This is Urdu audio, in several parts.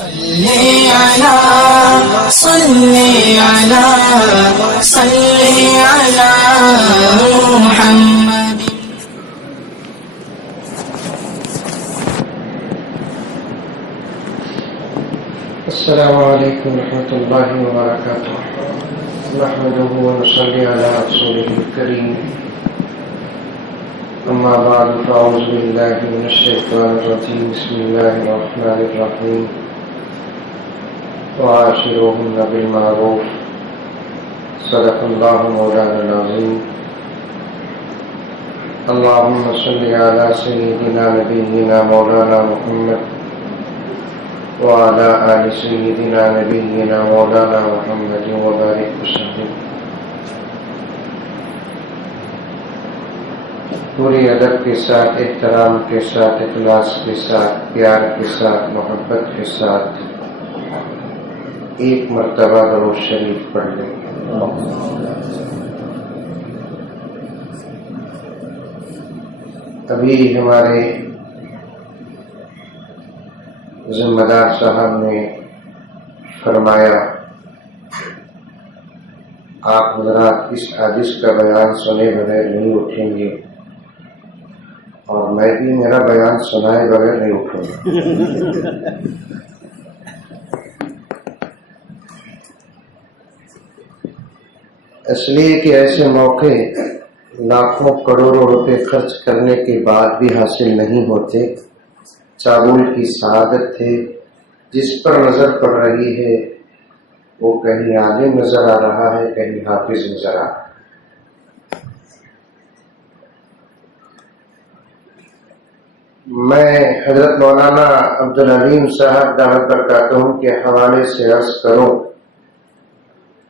صلی علی محمد. السلام علیکم ورحمۃ اللہ وبرکاتہ. نحمده ونصلي على رسوله الكريم. اما بعد فاعوذ بالله من الشیطان الرجیم. بسم اللہ الرحمن الرحیم. وعاشروهن بالمعروف. صدق اللہ مولانا العظیم. اللهم صل على سيدنا نبينا مولانا محمد وعلى آل سيدنا نبينا مولانا محمد وبارك وسلم. پوری ادب کے ساتھ، احترام کے ساتھ، اخلاص کے ساتھ، پیار کے ساتھ، محبت کے ساتھ ایک مرتبہ درود شریف پڑھ لیں. ابھی ہمارے ذمہ دار صاحب نے فرمایا آپ حضرات اس حدیث کا بیان سنے بغیر نہیں اٹھیں گے، اور میں بھی میرا بیان سنائے بغیر نہیں اٹھوں گا. اس لیے کہ ایسے موقع لاکھوں کروڑوں روپے خرچ کرنے کے بعد بھی حاصل نہیں ہوتے. چاول کی سعادت ہے، جس پر نظر پڑ رہی ہے وہ کہیں عالم نظر آ رہا ہے، کہیں حافظ نظر آ رہا ہے. میں حضرت مولانا عبدالعلیم صاحب دامت برکاتہم کے حوالے سے عرض کروں،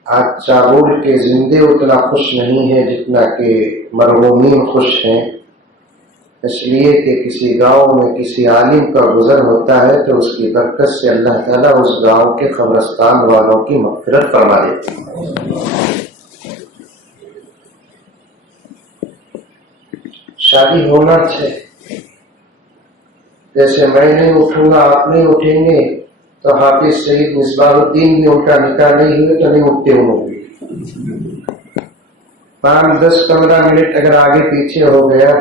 آج چاول کے زندے اتنا خوش نہیں ہے جتنا کہ مرحومین خوش ہیں. اس لیے کہ کسی گاؤں میں کسی عالم کا گزر ہوتا ہے تو اس کی برکت سے اللہ تعالیٰ اس گاؤں کے قبرستان والوں کی مغفرت فرما دیتے ہیں. شادی ہونا چاہیے. جیسے میں نہیں اٹھوں گا، آپ نہیں اٹھیں گے تو حافظ سید مصباح الدین بھی ان کا نکاح نہیں ہوئے تو نہیں اٹھتے ہوں گے. 5-10-15 منٹ اگر آگے پیچھے ہو گیا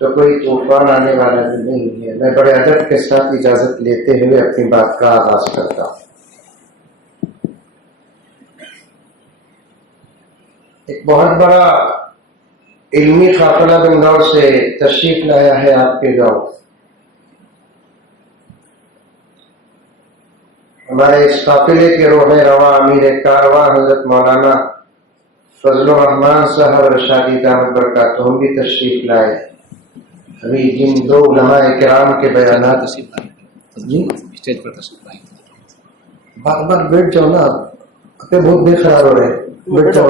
تو کوئی طوفان آنے والا بھی نہیں ہے. میں بڑے ادب کے ساتھ اجازت لیتے ہوئے اپنی بات کا آغاز کرتا ہوں. ایک بہت بڑا علمی قافلہ بنگلور سے تشریف لایا ہے آپ کے گاؤں. ہمارے اس قافلے کے روح رواں امیر کارواں حضرت مولانا فضل الرحمان صاحب رشادی دامت برکاتہم بھی تشریف لائے. ابھی جن 2 علماء کرام کے بیانات بار بار بیٹھ جاؤ نا، آپ بہت بے قرار ہو رہے ہیں، بیٹھ جاؤ.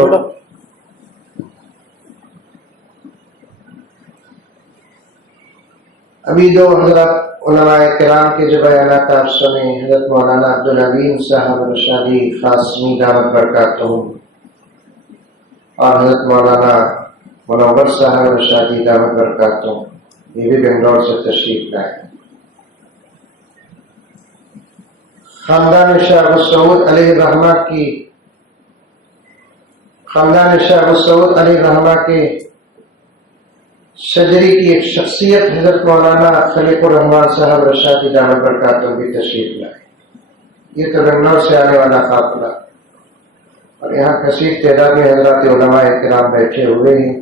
ابھی 2 حضرات علماء کرام کے جو بیانات آپ سنے، حضرت مولانا عبدالعلیم صاحب رشادی قاسمی دامت برکاتہم اور حضرت مولانا منور صاحب رشادی دامت برکاتہم، یہ بھی بنگلور سے تشریف لائے. خاندان شاہ ابو سعود علیہ الرحمہ کے شجری کی ایک شخصیت حضرت مولانا خلیق الرحمان صاحب رشادی دامت برکاتہم بھی تشریف لائے. یہ تو بنگلور سے آنے والا قافلہ، اور یہاں کثیر تعداد میں حضرات علماء کرام بیٹھے ہوئے ہیں.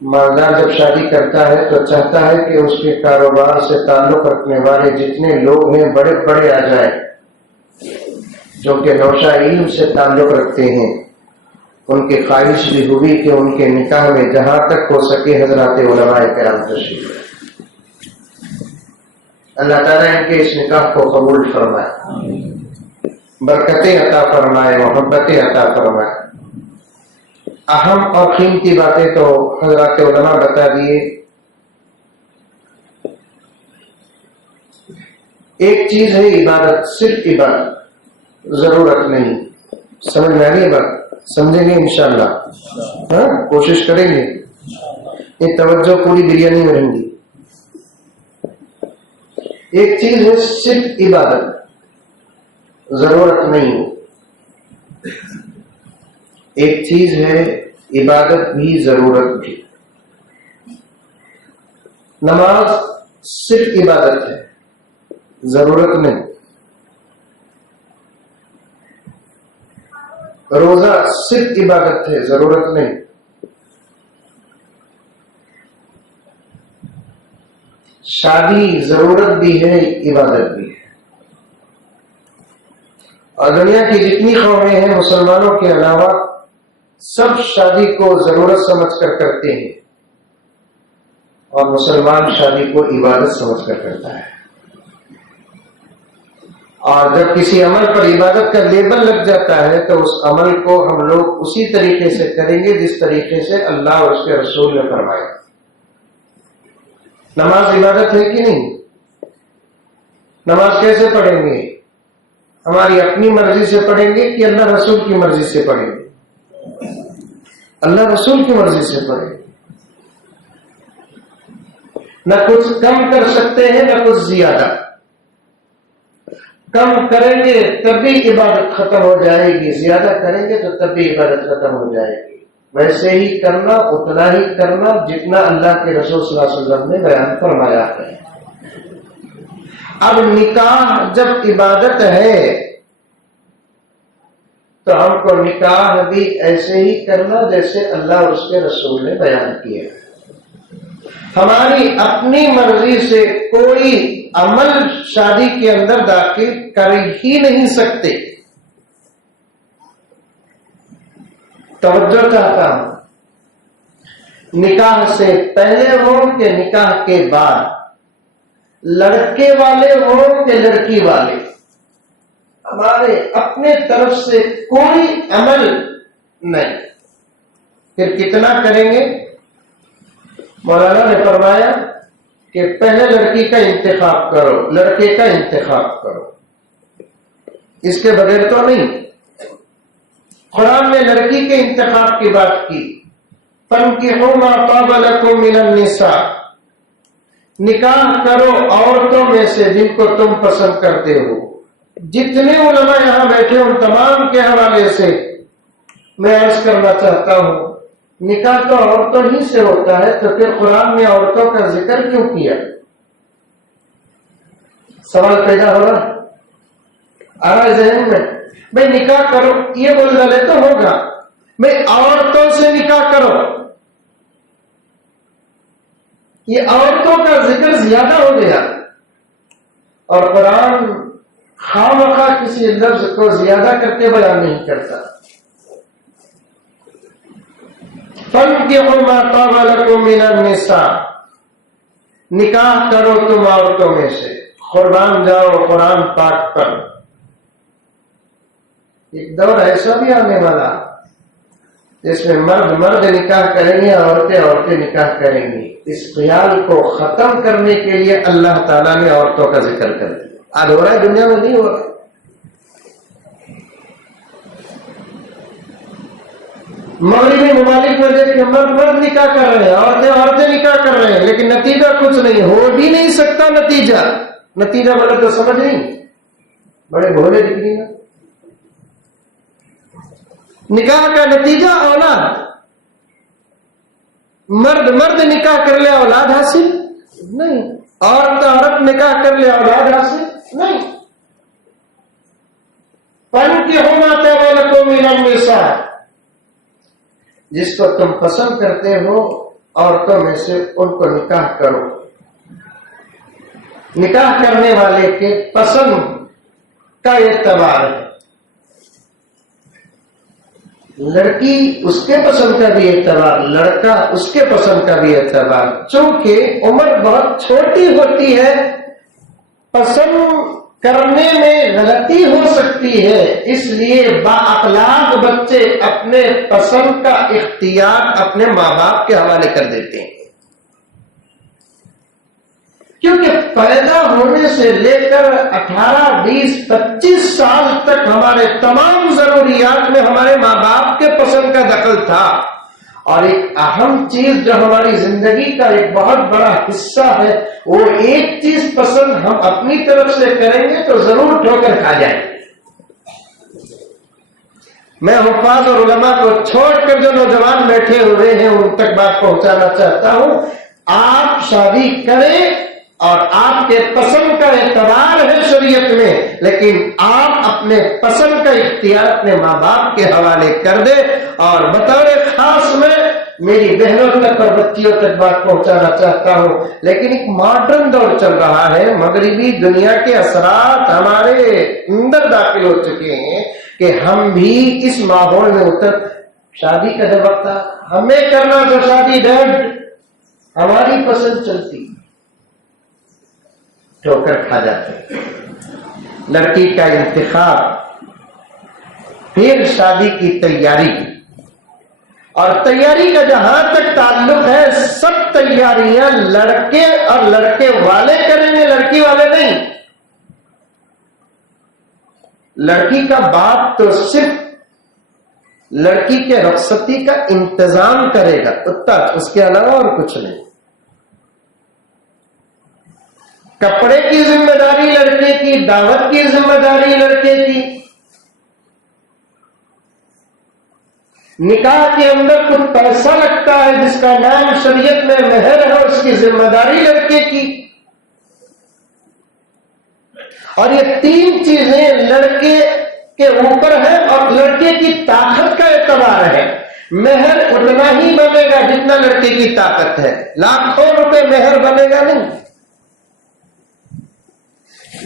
مالدار جب شادی کرتا ہے تو چاہتا ہے کہ اس کے کاروبار سے تعلق رکھنے والے جتنے لوگ ہیں بڑے بڑے آ جائیں، جو کہ نوشہ علم سے تعلق رکھتے ہیں. ان کی خواہش بھی ہوئی کہ ان کے نکاح میں جہاں تک ہو سکے حضرات علماء کرام تشریف لائیں. اللہ تعالیٰ ان کے اس نکاح کو قبول فرمائے، برکتیں عطا فرمائے، محبتیں عطا فرمائے. اہم اور قیمتی باتیں تو حضرات علماء بتا دیے. ایک چیز ہے عبادت، صرف عبادت، ضرورت نہیں. سمجھ میں آ رہی ہے بات؟ سمجھیں گے انشاءاللہ، ہاں کوشش کریں گے. یہ توجہ پوری بریانی میں رہیں گی. ایک چیز ہے صرف عبادت، ضرورت نہیں ہو، ایک چیز ہے عبادت بھی ضرورت بھی۔ نماز صرف عبادت ہے، ضرورت نہیں۔ روزہ صرف عبادت ہے، ضرورت نہیں۔ شادی ضرورت بھی ہے، عبادت بھی ہے۔ اور دنیا کی جتنی قومیں ہیں مسلمانوں کے علاوہ، سب شادی کو ضرورت سمجھ کر کرتے ہیں، اور مسلمان شادی کو عبادت سمجھ کر کرتا ہے۔ اور جب کسی عمل پر عبادت کا لیبل لگ جاتا ہے تو اس عمل کو ہم لوگ اسی طریقے سے کریں گے جس طریقے سے اللہ اور اس کے رسول نے فرمایا۔ نماز عبادت ہے کہ نہیں؟ نماز کیسے پڑھیں گے؟ ہماری اپنی مرضی سے پڑھیں گے کہ اللہ رسول کی مرضی سے پڑھیں گے؟ اللہ رسول کی مرضی سے پڑھیں گے۔ نہ کچھ کم کر سکتے ہیں نہ کچھ زیادہ۔ کم کریں گے تب بھی عبادت ختم ہو جائے گی، زیادہ کریں گے تو تب بھی عبادت ختم ہو جائے گی۔ ویسے ہی کرنا، اتنا ہی کرنا جتنا اللہ کے رسول صلی اللہ علیہ وسلم نے بیان فرمایا ہے۔ اب نکاح جب عبادت ہے تو ہم کو نکاح بھی ایسے ہی کرنا جیسے اللہ اور اس کے رسول نے بیان کیا۔ ہماری اپنی مرضی سے کوئی عمل شادی کے اندر داخل کر ہی نہیں سکتے۔ توجہ چاہتا ہوں، نکاح سے پہلے ہو کہ نکاح کے بعد، لڑکے والے ہو کہ لڑکی والے، ہمارے اپنے طرف سے کوئی عمل نہیں۔ پھر کتنا کریں گے؟ مولانا نے فرمایا کہ پہلے لڑکی کا انتخاب کرو، لڑکے کا انتخاب کرو، اس کے بغیر تو نہیں۔ قرآن نے لڑکی کے انتخاب کی بات کی، فَانْكِحُوا مَا طَابَ لَكُم مِّنَ النِّسَاءِ، نکاح کرو عورتوں میں سے جن کو تم پسند کرتے ہو۔ جتنے علماء یہاں بیٹھے ان تمام کے حوالے سے میں عرض کرنا چاہتا ہوں، نکاح تو عورتوں ہی سے ہوتا ہے، تو پھر قرآن نے عورتوں کا ذکر کیوں کیا؟ سوال پیدا ہو رہا آ رہا ہے ذہن میں؟ بھائی نکاح کرو یہ بول ڈالے تو ہوگا، بھائی عورتوں سے نکاح کرو، یہ عورتوں کا ذکر زیادہ ہو گیا، اور قرآن خواہ کسی لفظ کو زیادہ کر کے بیان نہیں کرتا۔ فَانْكِحُوا مَا طَابَ لَكُم مِّنَ النِّسَاءِ، نکاح کرو تم عورتوں میں سے۔ قربان جاؤ قرآن پاک پر۔ ایک دور ایسا بھی آنے والا جس میں مرد مرد نکاح کریں گے، عورتیں عورتیں نکاح کریں گی۔ اس خیال کو ختم کرنے کے لیے اللہ تعالیٰ نے عورتوں کا ذکر کر دیا۔ آج ہو رہا ہے، دنیا میں نہیں ہو رہا۔ مغربی ممالک میں دیکھیں مرد مرد نکاح کر رہے ہیں، عورتیں عورتیں نکاح کر رہے ہیں، لیکن نتیجہ کچھ نہیں، ہو بھی نہیں سکتا نتیجہ بڑا تو سمجھ نہیں، بڑے بھولے دکھ رہی ہیں۔ نکاح کا نتیجہ اولاد، مرد مرد نکاح کر لے اولاد حاصل نہیں، عورت عورت نکاح کر لے اولاد حاصل نہیں۔ فَانْكِحُوا مَا طَابَ لَكُم مِّنَ النِّسَاءِ، جس کو تم پسند کرتے ہو عورتوں میں سے ان کو نکاح کرو۔ نکاح کرنے والے کے پسند کا اعتبار ہے، لڑکی اس کے پسند کا بھی اعتبار، لڑکا اس کے پسند کا بھی اعتبار۔ چونکہ عمر بہت چھوٹی ہوتی ہے، پسند کرنے میں غلطی ہو سکتی ہے، اس لیے با اخلاق بچے اپنے پسند کا اختیار اپنے ماں باپ کے حوالے کر دیتے ہیں، کیونکہ پیدا ہونے سے لے کر 18، 20، 25 سال تک ہمارے تمام ضروریات میں ہمارے ماں باپ کے پسند کا دخل تھا، اور ایک اہم چیز جو ہماری زندگی کا ایک بہت بڑا حصہ ہے، وہ ایک چیز پسند ہم اپنی طرف سے کریں گے تو ضرور ٹھوکر کھا جائیں گے۔ میں حفاظ اور علماء کو چھوڑ کر جو نوجوان بیٹھے ہوئے ہیں ان تک بات پہنچانا چاہتا ہوں، آپ شادی کریں اور آپ کے پسند کا اعتبار ہے شریعت میں، لیکن آپ اپنے پسند کا اختیار اپنے ماں باپ کے حوالے کر دیں۔ اور بطور خاص میں میری بہنوں تک اور بچیوں تک بات پہنچانا چاہتا ہوں، لیکن ایک ماڈرن دور چل رہا ہے، مغربی دنیا کے اثرات ہمارے اندر داخل ہو چکے ہیں کہ ہم بھی اس ماحول میں اتر۔ شادی کا جب وقت ہمیں کرنا تو شادی ڈیڈ ہماری پسند چلتی، ٹھوکر کھا جاتے۔ لڑکی کا انتخاب، پھر شادی کی تیاری، اور تیاری کا جہاں تک تعلق ہے سب تیاریاں لڑکے اور لڑکے والے کریں گے، لڑکی والے نہیں۔ لڑکی کا باپ تو صرف لڑکی کے رخصتی کا انتظام کرے گا اتنا، اس کے علاوہ اور کچھ نہیں۔ کپڑے کی ذمہ داری لڑکے کی، دعوت کی ذمہ داری لڑکے کی، نکاح کے اندر کچھ پیسہ لگتا ہے جس کا نام شریعت میں مہر ہے، اس کی ذمہ داری لڑکے کی۔ اور یہ تین چیزیں لڑکے کے اوپر ہے اور لڑکے کی طاقت کا اعتبار ہے۔ مہر اتنا ہی بنے گا جتنا لڑکے کی طاقت ہے، لاکھوں روپے مہر بنے گا نہیں۔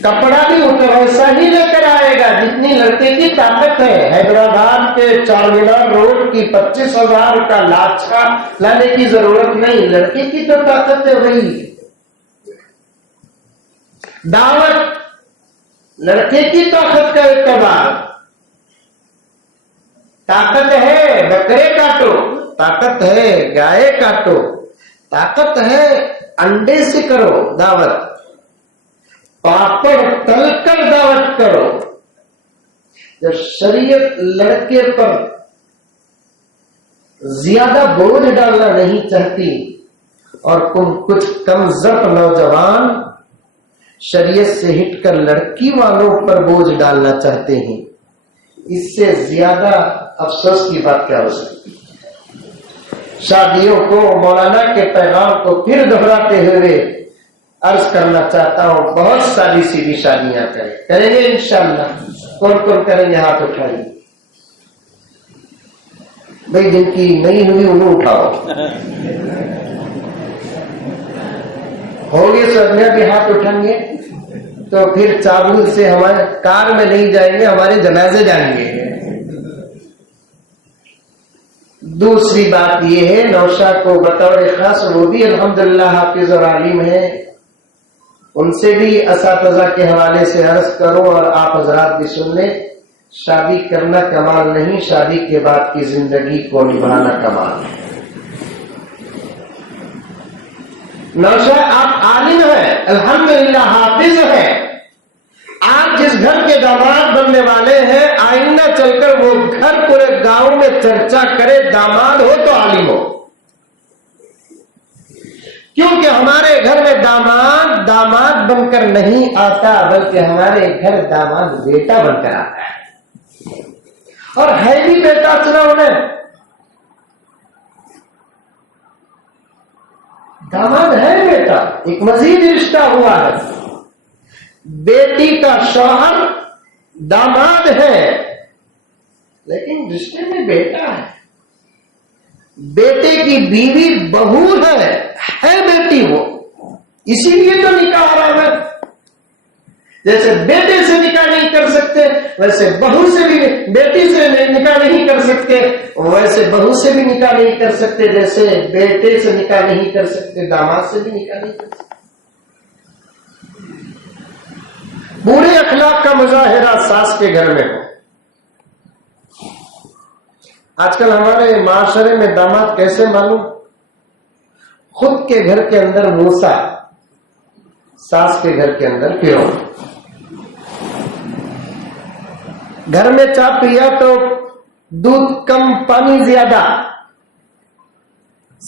کپڑا بھی ویسا ہی لے کر آئے گا جتنی لڑکے کی طاقت ہے۔ حیدرآباد کے چار مینار روڈ کی 25,000 کا لاچھا لانے کی ضرورت نہیں، لڑکے کی تو طاقت ہے وہی۔ دعوت لڑکے کی طاقت کا اعتبار، طاقت ہے بکرے کاٹو، طاقت ہے گائے کاٹو، طاقت ہے انڈے سے کرو دعوت، پاپڑ تل کر دعوت کرو۔ جب شریعت لڑکے پر زیادہ بوجھ ڈالنا نہیں چاہتی اور کچھ کم ضبط نوجوان شریعت سے ہٹ کر لڑکی والوں پر بوجھ ڈالنا چاہتے ہیں، اس سے زیادہ افسوس کی بات کیا ہو سکتی؟ شادیوں کو، مولانا کے پیغام کو پھر دہراتے ہوئے عرض کرنا چاہتا ہوں، بہت سادی سیدھی شادیاں کریں گے انشاءاللہ۔ کون کون کریں گے؟ ہاتھ اٹھائیے بھائی، جن کی نہیں ہوئی انہیں اٹھاؤ۔ ہوگے سرمیاں بھی ہاتھ اٹھائیں گے تو پھر چابول سے ہمارے کار میں نہیں جائیں گے، ہمارے جنازے جائیں گے۔ دوسری بات یہ ہے، نوشا کو بطور خاص، وہ بھی الحمدللہ حافظ اور عالم ہے، ان سے بھی اساتذہ کے حوالے سے عرض کروں اور آپ حضرات بھی سن لیں، شادی کرنا کمال نہیں، شادی کے بعد کی زندگی کو نبھانا کمال ہے۔ نوشا آپ عالم ہیں، الحمدللہ حافظ ہیں، آپ جس گھر کے داماد بننے والے ہیں، آئندہ چل کر وہ گھر پورے گاؤں میں چرچا کرے، داماد ہو تو عالم ہو۔ کیونکہ ہمارے گھر میں داماد بن کر نہیں آتا، بلکہ ہمارے گھر داماد بیٹا بن کر آتا ہے، اور ہے بھی بیٹا چنا انہیں، داماد ہے بیٹا، ایک مزید رشتہ ہوا ہے، بیٹی کا شوہر داماد ہے لیکن رشتے میں بیٹا ہے، بیٹے کی بیوی بہو ہے بیٹی وہ، اسی لیے تو نکاح حرام ہے۔ جیسے بیٹے سے نکاح نہیں کر سکتے ویسے بہو سے بھی، بیٹی سے نکاح نہیں کر سکتے ویسے بہو سے بھی نکاح نہیں کر سکتے، جیسے بیٹے سے نکاح نہیں کر سکتے داماد سے بھی نکاح نہیں کر سکتے۔ برے اخلاق کا مظاہرہ ساس کے گھر میں ہو۔ آج کل ہمارے معاشرے میں داماد کیسے معلوم؟ خود کے گھر کے اندر موسا، ساس کے گھر کے اندر پیو۔ گھر میں چائے پیا تو دودھ کم پانی زیادہ،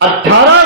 18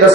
10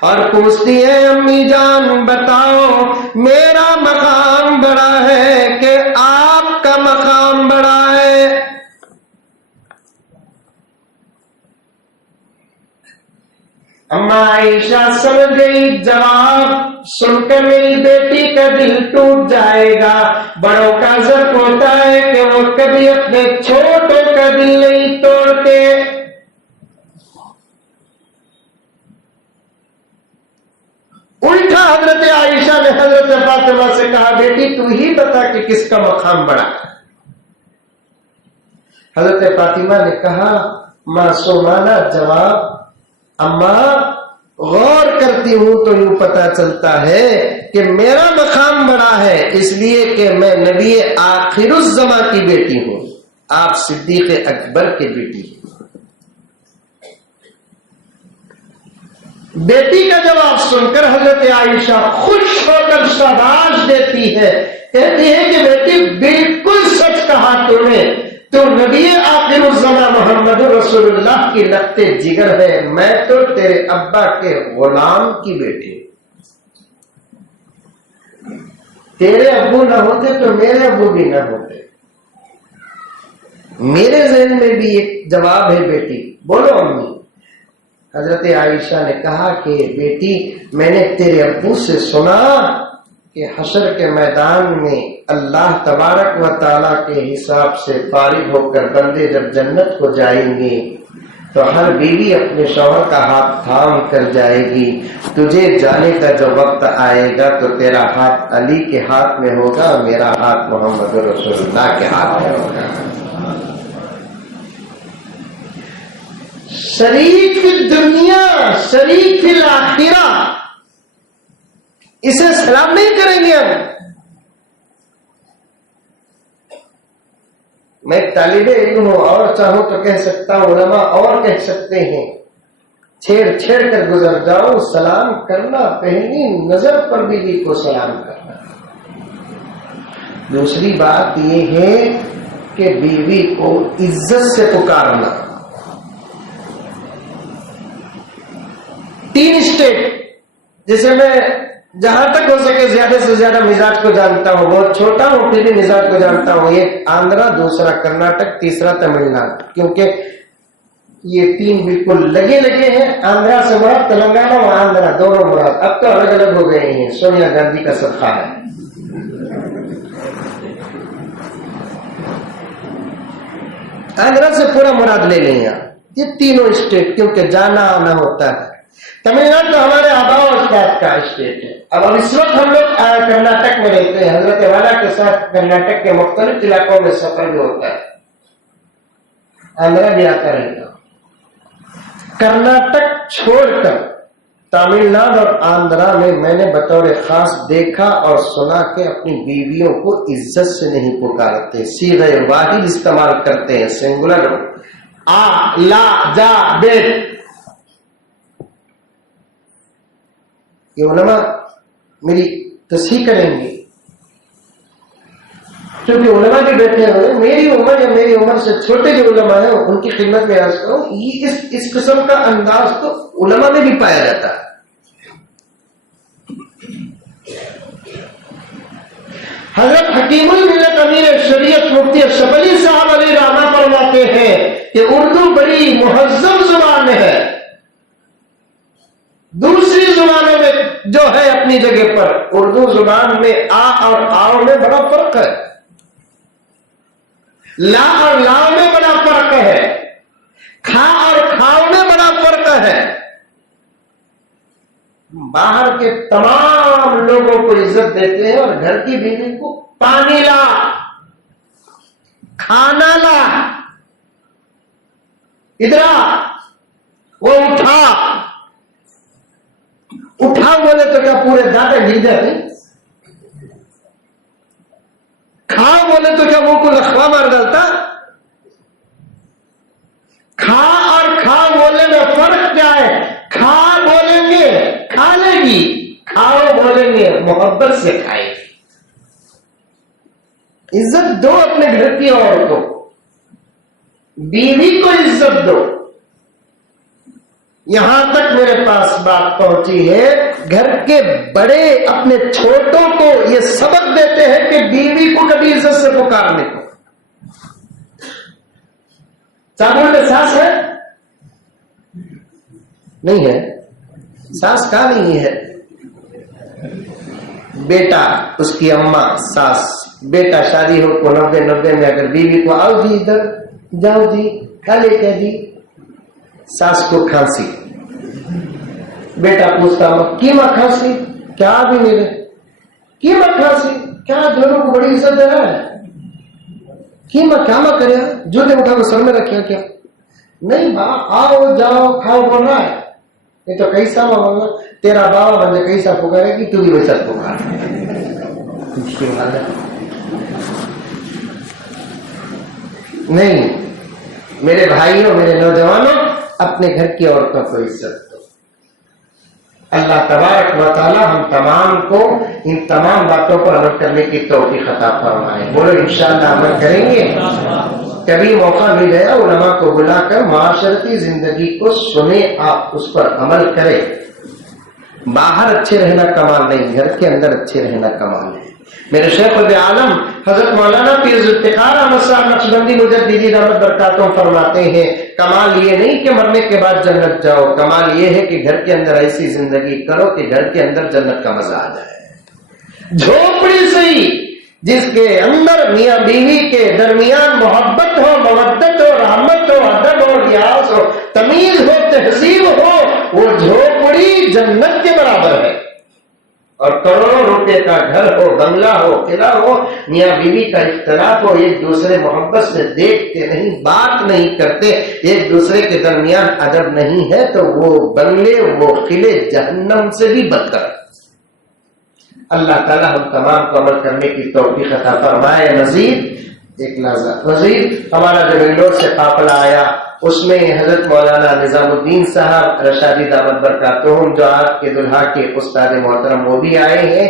اور پوچھتی ہے امی جان بتاؤ میرا مقام بڑا ہے کہ آپ کا مقام بڑا ہے؟ اما عائشہ سمجھ گئی جواب سن کر میری بیٹی کا دل ٹوٹ جائے گا. بڑوں کا ضرور ہوتا ہے کہ وہ کبھی اپنے چھوٹوں کا دل نہیں توڑتے. الٹا حضرت عائشہ نے حضرت فاطمہ سے کہا بیٹی تو ہی بتا کہ کس کا مقام بڑا ہے. حضرت فاطمہ نے کہا معصومانہ جواب اماں غور کرتی ہوں تو یوں پتا چلتا ہے کہ میرا مقام بڑا ہے اس لیے کہ میں نبی آخر الزماں کی بیٹی ہوں, آپ صدیق اکبر کی بیٹی ہیں. بیٹی کا جواب سن کر حضرت عائشہ خوش ہو کر شاباش دیتی ہے, کہتی ہے کہ بیٹی بالکل سچ کہا تم نے, تو نبی آخر الزماں محمد رسول اللہ کی لگتے جگر ہے, میں تو تیرے ابا کے غلام کی بیٹی ہوں. تیرے ابو نہ ہوتے تو میرے ابو بھی نہ ہوتے. میرے ذہن میں بھی ایک جواب ہے بیٹی بولو امی. حضرت عائشہ نے کہا کہ بیٹی میں نے تیرے ابو سے سنا کہ حشر کے میدان میں اللہ تبارک و تعالیٰ کے حساب سے فارغ ہو کر بندے جب جنت کو جائیں گے تو ہر بیوی اپنے شوہر کا ہاتھ تھام کر جائے گی. تجھے جانے کا جو وقت آئے گا تو تیرا ہاتھ علی کے ہاتھ میں ہوگا, میرا ہاتھ محمد رسول اللہ کے ہاتھ میں ہوگا. شریک فی الدنیا شریک فی الآخرہ, اسے سلام نہیں کریں گے ہم. میں طالب علم ہوں اور چاہوں تو کہہ سکتا ہوں, علماء اور کہہ سکتے ہیں, چھیڑ چھیڑ کر گزر جاؤ, سلام کرنا پہلی نظر پر بیوی کو سلام کرنا. دوسری بات یہ ہے کہ بیوی کو عزت سے پکارنا. 3 اسٹیپ جیسے میں جہاں تک ہو سکے زیادہ سے زیادہ مزاج کو جانتا ہوں, بہت چھوٹا ہوں پھر بھی مزاج کو جانتا ہوں. ایک آندھرا, دوسرا کرناٹک, تیسرا تمل ناڈو, کیونکہ یہ 3 بالکل لگے لگے ہیں. آندھرا سے مراد تلنگانہ و آندھرا دونوں مراد, اب تو الگ الگ ہو گئے ہیں, سونیا گاندھی کا صدقہ ہے. آندھرا سے پورا مراد لے لیں آپ, یہ تینوں اسٹیٹ کیونکہ جانا آنا ہوتا ہے. تمل ناڈو تو ہمارے آبا و اجداد کا اسٹیٹ ہے. اب اس وقت ہم لوگ کرناٹک میں رہتے ہیں, حضرت والا کے ساتھ کرناٹک کے مختلف علاقوں میں سفر بھی ہوتا ہے, آندھرا بھی آتا رہتا. کرناٹک چھوڑ کر تمل ناڈو اور آندھرا میں نے بطور خاص دیکھا اور سنا کہ اپنی بیویوں کو عزت سے نہیں پکارتے, صیغہ واحد استعمال کرتے ہیں, سنگولر, آ لا جا بیٹھ. یہ علماء میری تصحیح کریں گے کیونکہ علماء بھی بیٹھے ہوئے, میری عمر یا میری عمر سے چھوٹے جو علماء ہیں ان کی خدمت میں عرض کروں, اس قسم کا انداز تو علماء میں بھی پایا جاتا ہے. حضرت حکیم الملت امیر شریعت مفتی شبلی صاحب علی رحمہ فرماتے ہیں کہ اردو بڑی مہذب زبان ہے, دوسری زبانوں میں جو ہے اپنی جگہ پر, اردو زبان میں آ اور آؤ میں بڑا فرق ہے, لا اور لاؤ میں بڑا فرق ہے, کھا اور کھاؤ میں بڑا فرق ہے. باہر کے تمام لوگوں کو عزت دیتے ہیں اور گھر کی بیوی کو پانی لا, کھانا لا, ادھر وہ اٹھا بولے تو کیا پورے دانتیں گر جاتے, کھا بولے تو کیا منہ کو لخوا مار ڈالتا. کھا اور کھا بولنے میں فرق کیا ہے؟ کھا بولیں گے کھا لے گی, کھاؤ بولیں گے محبت سے کھائے گی. عزت دو اپنے گھر کی عورت کو, بیوی کو عزت دو. یہاں تک میرے پاس بات پہنچی ہے، گھر کے بڑے اپنے چھوٹوں کو یہ سبق دیتے ہیں کہ بیوی کو کبھی عزت سے پکارنے کو. چاول میں ساس ہے نہیں ہے، ساس کا نہیں ہے، بیٹا اس کی اماں ساس، بیٹا شادی ہو کو 90 میں اگر بیوی کو آؤ جی ادھر جاؤ جی کھا لے کیا جی، ساس کو کھانسی، بیٹا پوچھتا کیما کھانسی، کیا بھی نہیں رہے کیما کھانسی، کیا دونوں کو بڑی عزت دے رہا ہے، کیما کیا ماں کرے، جوتے اٹھا کو سر میں رکھیا کیا نہیں، ماں آؤ جاؤ کھاؤ بول رہا ہے، نہیں تو کیسا ماں بولنا، تیرا بابا مجھے کیسا پکارے گی تو بھی ویسا پکار. نہیں میرے بھائیوں، میرے نوجوانوں، اپنے گھر کی عورتوں کو عزت دو. اللہ تبارک و تعالی ہم تمام کو ان تمام باتوں پر عمل کرنے کی توفیق عطا فرمائے. بولو انشاءاللہ عمل کریں گے. کبھی موقع مل گیا علماء کو بلا کر معاشرتی زندگی کو سنے، آپ اس پر عمل کریں. باہر اچھے رہنا کمال نہیں، گھر کے اندر اچھے رہنا کمال ہے. میرے شیخ عالم حضرت مولانا پیر ذوالفقار احمد صاحب نقشبندی مجددی رحمت برکاتہم فرماتے ہیں کمال یہ نہیں کہ مرنے کے بعد جنت جاؤ، کمال یہ ہے کہ گھر کے اندر ایسی زندگی کرو کہ گھر کے اندر جنت کا مزہ آ جائے. جھوپڑی سے جس کے اندر میاں بیوی کے درمیان محبت ہو، مودت ہو، رحمت ہو، ادب ہو، لحاظ ہو، تمیز ہو، تہذیب ہو، وہ جھوپڑی جنت کے برابر ہے. اور کروڑوں روپے کا گھر ہو، بنگلہ ہو، قلعہ ہو، میاں بیوی کا اختلاف ہو، ایک دوسرے محبت سے دیکھتے نہیں، بات نہیں کرتے، ایک دوسرے کے درمیان ادب نہیں ہے، تو وہ بنگلے، وہ قلعے جہنم سے بھی بدتر. اللہ تعالی ہم تمام کو عمل کرنے کی توفیق عطا فرمائے. مزید ایک لحظہ، مزید ہمارا جو بنگلور سے قافلہ آیا اس میں حضرت مولانا نظام الدین صاحب رشادی دعوت برکاتہم جو آپ کے دلہا کے استاد محترم وہ بھی آئے ہیں،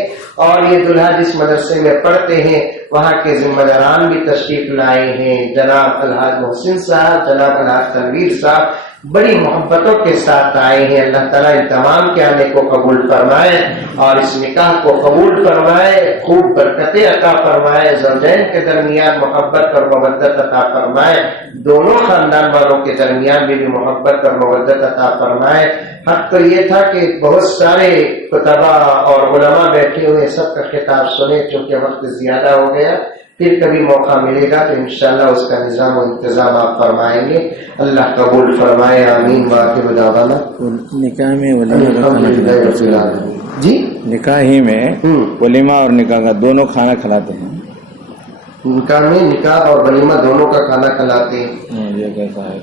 اور یہ دلہا جس مدرسے میں پڑھتے ہیں وہاں کے ذمہ داران بھی تشریف لائے ہیں، جناب الحاج محسن صاحب، جناب الحاج تنویر صاحب بڑی محبتوں کے ساتھ آئے ہیں. اللہ تعالیٰ ان تمام کے آنے کو قبول فرمائے اور اس نکاح کو قبول فرمائے، خوب برکتیں عطا فرمائے، زوجین کے درمیان محبت اور مودت عطا فرمائے، دونوں خاندان والوں کے درمیان بھی محبت اور مودت عطا فرمائے. حق تو یہ تھا کہ بہت سارے کتبا اور علماء بیٹھے ہوئے سب کا خطاب سنے، چونکہ وقت زیادہ ہو گیا، پھر کبھی موقع ملے گا تو انشاءاللہ اس کا نظام و انتظام آپ فرمائیں گے. اللہ قبول فرمائے، آمین. واخر دعوانا نکاح میں ولیمہ جی نکاح ہی میں ولیمہ اور نکاح کا دونوں کھانا کھلاتے ہیں. نکاح میں نکاح اور ولیمہ دونوں کا کھانا کھلاتے ہیں. یہ کیسا ہے؟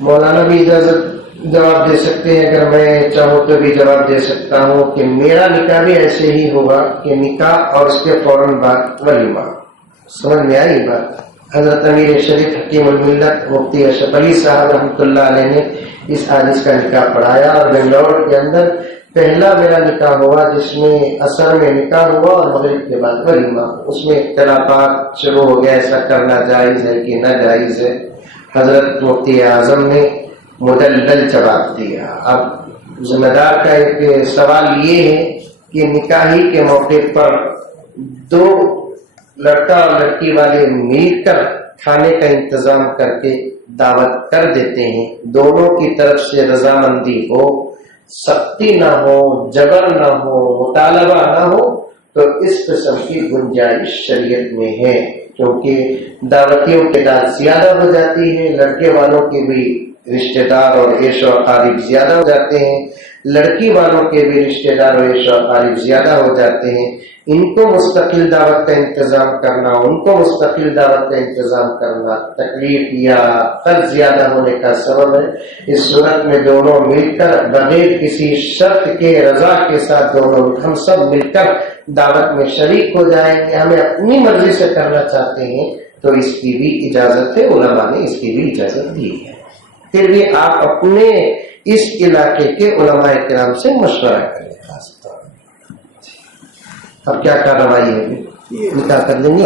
مولانا بھی اجازت جواب دے سکتے ہیں، اگر میں چاہوں تو بھی جواب دے سکتا ہوں کہ میرا نکاح بھی ایسے ہی ہوگا کہ نکاح اور اس کے فوراً بعد ولیمہ. سمجھ میں آئی بات؟ حضرت امیر شریف حکیم الملت مفتی اشرف علی صاحب رحمۃ اللہ علیہ نے اس حادث کا نکاح پڑھایا، اور بنگلور کے اندر پہلا میرا نکاح ہوا جس میں اثر میں نکاح ہوا اور مغرب کے بعد ولیمہ. اس میں اختلافات شروع ہو گیا، ایسا کرنا جائز ہے کہ ناجائز ہے. حضرت مفتی اعظم نے مدلل جواب دیا. اب ذمہ دار کا ایک سوال یہ ہے کہ نکاحی کے موقع پر دو لڑکا اور لڑکی والے مل کر کھانے کا انتظام کر کے دعوت کر دیتے ہیں، دونوں کی طرف سے رضامندی ہو، سختی نہ ہو، جبر نہ ہو، مطالبہ نہ ہو، تو اس قسم کی گنجائش شریعت میں ہے. کیونکہ دعوتیوں کی تعداد زیادہ ہو جاتی ہے، لڑکے والوں کے بھی رشتہ دار اور عیش و اقارب زیادہ ہو جاتے ہیں، لڑکی والوں کے بھی رشتہ دار اور عیش و اقارب زیادہ ہو جاتے ہیں. ان کو مستقل دعوت کا انتظام کرنا، ان کو مستقل دعوت کا انتظام کرنا تکلیف یا خرچ زیادہ ہونے کا سبب ہے. اس صورت میں دونوں مل کر بغیر کسی شرط کے رضا کے ساتھ دونوں ہم سب مل کر دعوت میں شریک ہو جائیں گے. ہمیں اپنی مرضی سے کرنا چاہتے ہیں تو اس کی بھی اجازت ہے، علماء نے اس کی بھی اجازت دی ہے. پھر بھی آپ اپنے اس علاقے کے علماء کرام سے مشورہ کریں. خاص طور اب کیا کارروائی ہے؟ نکاح کر لیں گے.